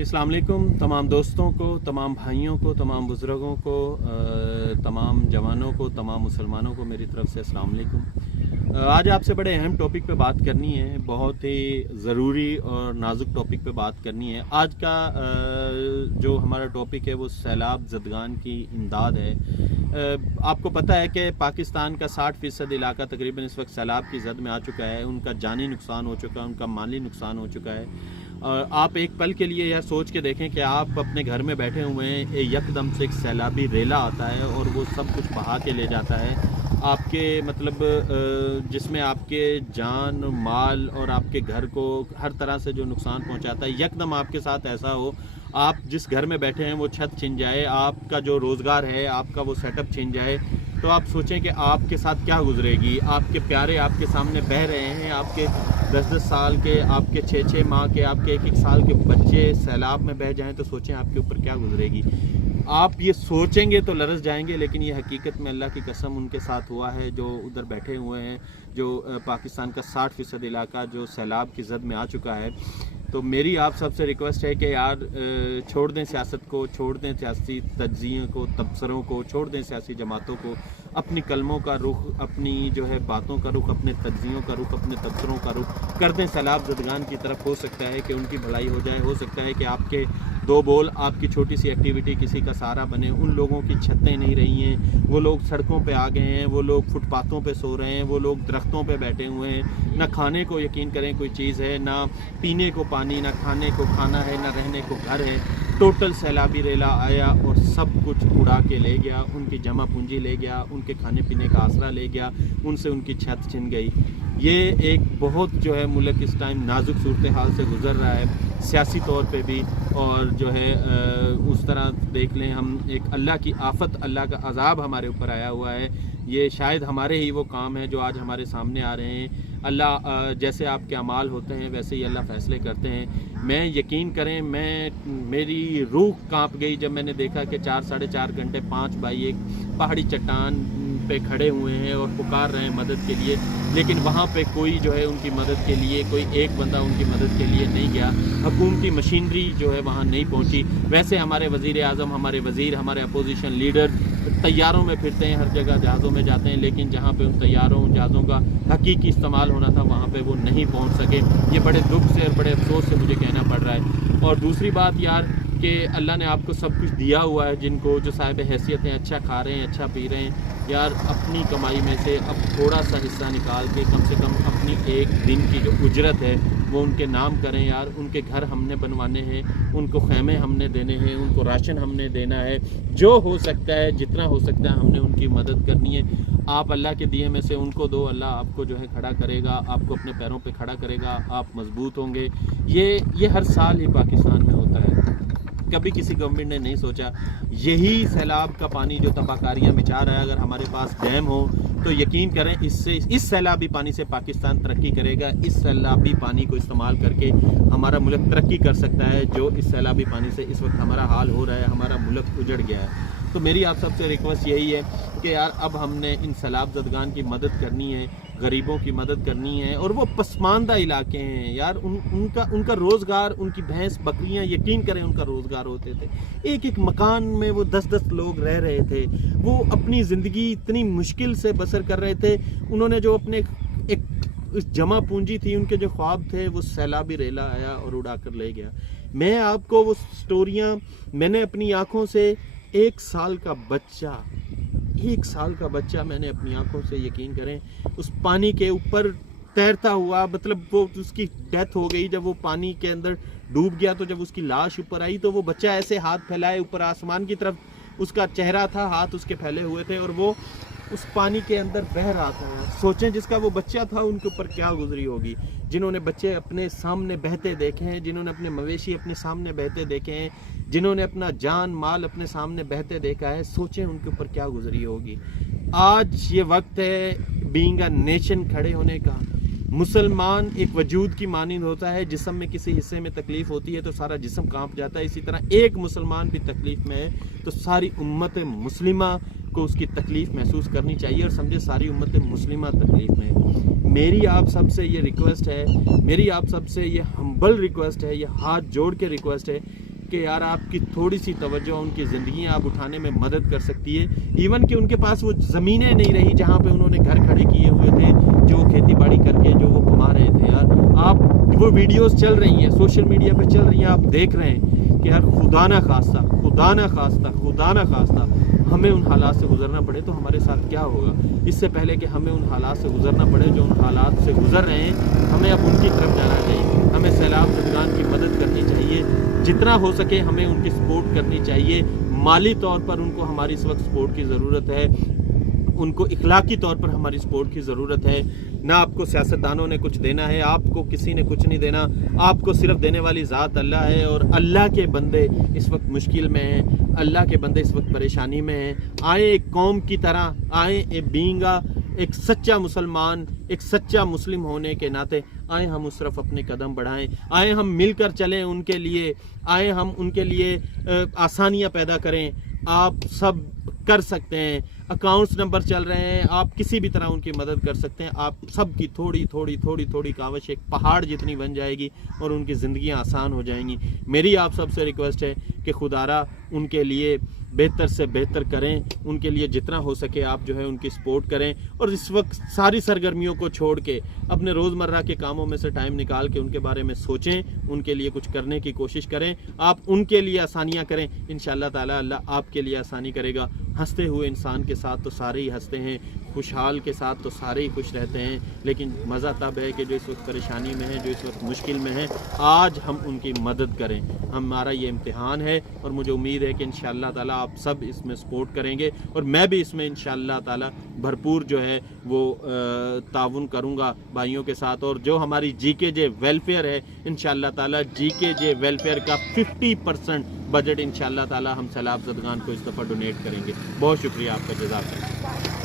السلام علیکم تمام دوستوں کو، تمام بھائیوں کو، تمام بزرگوں کو، تمام جوانوں کو، تمام مسلمانوں کو میری طرف سے السلام علیکم۔ آج آپ سے بڑے اہم ٹاپک پہ بات کرنی ہے، بہت ہی ضروری اور نازک ٹاپک پہ بات کرنی ہے۔ آج کا جو ہمارا ٹاپک ہے وہ سیلاب زدگان کی امداد ہے۔ آپ کو پتہ ہے کہ پاکستان کا 60% علاقہ تقریباً اس وقت سیلاب کی زد میں آ چکا ہے، ان کا جانی نقصان ہو چکا ہے، ان کا مالی نقصان ہو چکا ہے۔ اور آپ ایک پل کے لیے یہ سوچ کے دیکھیں کہ آپ اپنے گھر میں بیٹھے ہوئے ہیں، یکدم سے ایک سیلابی ریلا آتا ہے اور وہ سب کچھ بہا کے لے جاتا ہے، آپ کے مطلب جس میں آپ کے جان مال اور آپ کے گھر کو ہر طرح سے جو نقصان پہنچاتا ہے، یکدم آپ کے ساتھ ایسا ہو، آپ جس گھر میں بیٹھے ہیں وہ چھت چھن جائے، آپ کا جو روزگار ہے، آپ کا وہ سیٹ اپ چھن جائے، تو آپ سوچیں کہ آپ کے ساتھ کیا گزرے گی۔ آپ کے پیارے آپ کے سامنے بہہ رہے ہیں، آپ کے 10-10 سال کے، آپ کے 6-6 ماہ کے، آپ کے 1-1 سال کے بچے سیلاب میں بہہ جائیں تو سوچیں آپ کے اوپر کیا گزرے گی۔ آپ یہ سوچیں گے تو لرز جائیں گے، لیکن یہ حقیقت میں اللہ کی قسم ان کے ساتھ ہوا ہے جو ادھر بیٹھے ہوئے ہیں، جو پاکستان کا 60% علاقہ جو سیلاب کی زد میں آ چکا ہے۔ تو میری آپ سب سے ریکویسٹ ہے کہ یار چھوڑ دیں سیاست کو، چھوڑ دیں سیاسی تجزیے کو، تبصروں کو، چھوڑ دیں سیاسی جماعتوں کو، اپنی کلموں کا رخ، اپنی جو ہے باتوں کا رخ، اپنے تجزیوں کا رخ، اپنے تبصروں کا رخ کر دیں سیلاب زدگان کی طرف۔ ہو سکتا ہے کہ ان کی بھلائی ہو جائے، ہو سکتا ہے کہ آپ کے دو بول، آپ کی چھوٹی سی ایکٹیویٹی کسی کا سہارا بنے۔ ان لوگوں کی چھتیں نہیں رہی ہیں، وہ لوگ سڑکوں پہ آ گئے ہیں، وہ لوگ فٹ پاتھوں پہ سو رہے ہیں، وہ لوگ درختوں پہ بیٹھے ہوئے ہیں، نہ کھانے کو یقین کریں کوئی چیز ہے، نہ پینے کو پانی، نہ کھانے کو کھانا ہے، نہ رہنے کو گھر ہے۔ ٹوٹل سیلابی ریلا آیا اور سب کچھ اڑا کے لے گیا، ان کی جمع پونجی لے گیا، ان کے کھانے پینے کا آسرا لے گیا، ان سے ان کی چھت چھن گئی۔ یہ ایک بہت جو ہے ملک اس ٹائم نازک صورتحال سے گزر رہا ہے، سیاسی طور پہ بھی، اور جو ہے اس طرح دیکھ لیں ہم، ایک اللہ کی آفت، اللہ کا عذاب ہمارے اوپر آیا ہوا ہے۔ یہ شاید ہمارے ہی وہ کام ہیں جو آج ہمارے سامنے آ رہے ہیں۔ اللہ جیسے آپ کے اعمال ہوتے ہیں ویسے ہی اللہ فیصلے کرتے ہیں۔ میں یقین کریں، میری روح کانپ گئی جب میں نے دیکھا کہ 4-4.5 گھنٹے 5 بھائی ایک پہاڑی چٹان پہ کھڑے ہوئے ہیں اور پکار رہے ہیں مدد کے لیے، لیکن وہاں پہ کوئی جو ہے ان کی مدد کے لیے، کوئی ایک بندہ ان کی مدد کے لیے نہیں گیا، حکومتی مشینری جو ہے وہاں نہیں پہنچی۔ ویسے ہمارے وزیر اعظم، ہمارے وزیر، ہمارے اپوزیشن لیڈر طیاروں میں پھرتے ہیں، ہر جگہ جہازوں میں جاتے ہیں، لیکن جہاں پہ ان طیاروں جہازوں کا حقیقی استعمال ہونا تھا وہاں پہ وہ نہیں پہنچ سکے۔ یہ بڑے دکھ سے اور بڑے افسوس سے مجھے کہنا پڑ رہا ہے۔ اور دوسری بات یار کہ اللہ نے آپ کو سب کچھ دیا ہوا ہے، جن کو جو صاحب حیثیت ہیں، اچھا کھا رہے ہیں، اچھا پی رہے ہیں، یار اپنی کمائی میں سے اب تھوڑا سا حصہ نکال کے کم سے کم اپنی ایک دن کی جو اجرت ہے وہ ان کے نام کریں یار۔ ان کے گھر ہم نے بنوانے ہیں، ان کو خیمے ہم نے دینے ہیں، ان کو راشن ہم نے دینا ہے، جو ہو سکتا ہے، جتنا ہو سکتا ہے ہم نے ان کی مدد کرنی ہے۔ آپ اللہ کے دیے میں سے ان کو دو، اللہ آپ کو جو ہے کھڑا کرے گا، آپ کو اپنے پیروں پہ کھڑا کرے گا، آپ مضبوط ہوں گے۔ یہ ہر سال ہی پاکستان میں ہوتا ہے، کبھی کسی گورنمنٹ نے نہیں سوچا۔ یہی سیلاب کا پانی جو تباہ کاریاں مچا رہا ہے، اگر ہمارے پاس ڈیم ہو تو یقین کریں اس سیلابی پانی سے پاکستان ترقی کرے گا۔ اس سیلابی پانی کو استعمال کر کے ہمارا ملک ترقی کر سکتا ہے، جو اس سیلابی پانی سے اس وقت ہمارا حال ہو رہا ہے، ہمارا ملک اجڑ گیا ہے۔ تو میری آپ سب سے ریکویسٹ یہی ہے کہ یار اب ہم نے ان سیلاب زدگان کی مدد کرنی ہے، غریبوں کی مدد کرنی ہے، اور وہ پسماندہ علاقے ہیں یار، ان کا روزگار، ان کی بھینس بکریاں، یقین کریں ان کا روزگار ہوتے تھے، ایک ایک مکان میں وہ 10-10 لوگ رہ رہے تھے، وہ اپنی زندگی اتنی مشکل سے بسر کر رہے تھے۔ انہوں نے جو اپنے ایک جمع پونجی تھی، ان کے جو خواب تھے، وہ سیلابی ریلا آیا اور اڑا کر لے گیا۔ میں آپ کو وہ سٹوریاں، میں نے اپنی آنکھوں سے 1 سال کا بچہ میں نے اپنی آنکھوں سے، یقین کریں، اس پانی کے اوپر تیرتا ہوا، مطلب وہ اس کی ڈیتھ ہو گئی جب وہ پانی کے اندر ڈوب گیا، تو جب اس کی لاش اوپر آئی تو وہ بچہ ایسے ہاتھ پھیلائے اوپر آسمان کی طرف، اس کا چہرہ تھا، ہاتھ اس کے پھیلے ہوئے تھے، اور وہ اس پانی کے اندر بہہ رہا تھا۔ سوچیں جس کا وہ بچہ تھا ان کے اوپر کیا گزری ہوگی، جنہوں نے بچے اپنے سامنے بہتے دیکھے ہیں، جنہوں نے اپنے مویشی اپنے سامنے بہتے دیکھے ہیں، جنہوں نے اپنا جان مال اپنے سامنے بہتے دیکھا ہے، سوچیں ان کے اوپر کیا گزری ہوگی۔ آج یہ وقت ہے بینگ اے نیشن کھڑے ہونے کا۔ مسلمان ایک وجود کی مانند ہوتا ہے، جسم میں کسی حصے میں تکلیف ہوتی ہے تو سارا جسم کانپ جاتا ہے، اسی طرح ایک مسلمان بھی تکلیف میں ہے تو ساری امت مسلمہ کو اس کی تکلیف محسوس کرنی چاہیے، اور سمجھے ساری امت مسلمہ تکلیف میں ہے۔ میری آپ سب سے یہ ریکویسٹ ہے، میری آپ سب سے یہ ہمبل ریکویسٹ ہے، یہ ہاتھ جوڑ کے ریکویسٹ ہے کہ یار آپ کی تھوڑی سی توجہ ان کی زندگیاں آپ اٹھانے میں مدد کر سکتی ہے. ایون کہ ان کے پاس وہ زمینیں نہیں رہی جہاں پہ انہوں نے گھر کھڑے کیے ہوئے تھے, جو کھیتی باڑی کر کے جو وہ کما رہے تھے. یار آپ وہ ویڈیوز چل رہی ہیں سوشل میڈیا پہ چل رہی ہیں, آپ دیکھ رہے ہیں کہ یار خدا نہ خواستہ ہمیں ان حالات سے گزرنا پڑے تو ہمارے ساتھ کیا ہوگا. اس سے پہلے کہ ہمیں ان حالات سے گزرنا پڑے جو ان حالات سے گزر رہے ہیں, ہمیں اب ان کی طرف جانا چاہیے. ہمیں سیلاب زدگان کی مدد کرنی چاہیے, جتنا ہو سکے ہمیں ان کی سپورٹ کرنی چاہیے. مالی طور پر ان کو ہماری اس وقت سپورٹ کی ضرورت ہے, ان کو اخلاقی طور پر ہماری سپورٹ کی ضرورت ہے. نہ آپ کو سیاستدانوں نے کچھ دینا ہے, آپ کو کسی نے کچھ نہیں دینا, آپ کو صرف دینے والی ذات اللہ ہے. اور اللہ کے بندے اس وقت مشکل میں ہیں, اللہ کے بندے اس وقت پریشانی میں ہیں. آئیں ایک قوم کی طرح, آئیں بینگا ایک سچا مسلمان, ایک سچا مسلم ہونے کے ناطے آئیں ہم اس طرف اپنے قدم بڑھائیں, آئیں ہم مل کر چلیں ان کے لیے, آئیں ہم ان کے لیے آسانیاں پیدا کریں. آپ سب کر سکتے ہیں, اکاؤنٹس نمبر چل رہے ہیں, آپ کسی بھی طرح ان کی مدد کر سکتے ہیں. آپ سب کی تھوڑی کاوش ایک پہاڑ جتنی بن جائے گی اور ان کی زندگیاں آسان ہو جائیں گی. میری آپ سب سے ریکویسٹ ہے کہ خدارا ان کے لیے بہتر سے بہتر کریں, ان کے لیے جتنا ہو سکے آپ جو ہے ان کی سپورٹ کریں. اور اس وقت ساری سرگرمیوں کو چھوڑ کے اپنے روزمرہ کے کاموں میں سے ٹائم نکال کے ان کے بارے میں سوچیں, ان کے لیے کچھ کرنے کی کوشش کریں. آپ ان کے لیے آسانیاں کریں, انشاءاللہ تعالی اللہ آپ کے لیے آسانی کرے گا. ہنستے ہوئے انسان کے ساتھ تو سارے ہی ہنستے ہیں, خوشحال کے ساتھ تو سارے ہی خوش رہتے ہیں, لیکن مزہ تب ہے کہ جو اس وقت پریشانی میں ہیں, جو اس وقت مشکل میں ہیں, آج ہم ان کی مدد کریں. ہمارا یہ امتحان ہے اور مجھے امید ہے کہ انشاءاللہ تعالی آپ سب اس میں سپورٹ کریں گے, اور میں بھی اس میں انشاءاللہ تعالی بھرپور جو ہے وہ تعاون کروں گا بھائیوں کے ساتھ. اور جو ہماری جی کے جے ویلفیئر ہے, انشاءاللہ تعالی جی کے جے ویلفیئر کا 50% بجٹ انشاءاللہ تعالی ہم سیلاب زدگان کو اس دفعہ ڈونیٹ کریں گے. بہت شکریہ آپ کا, جزاک اللہ.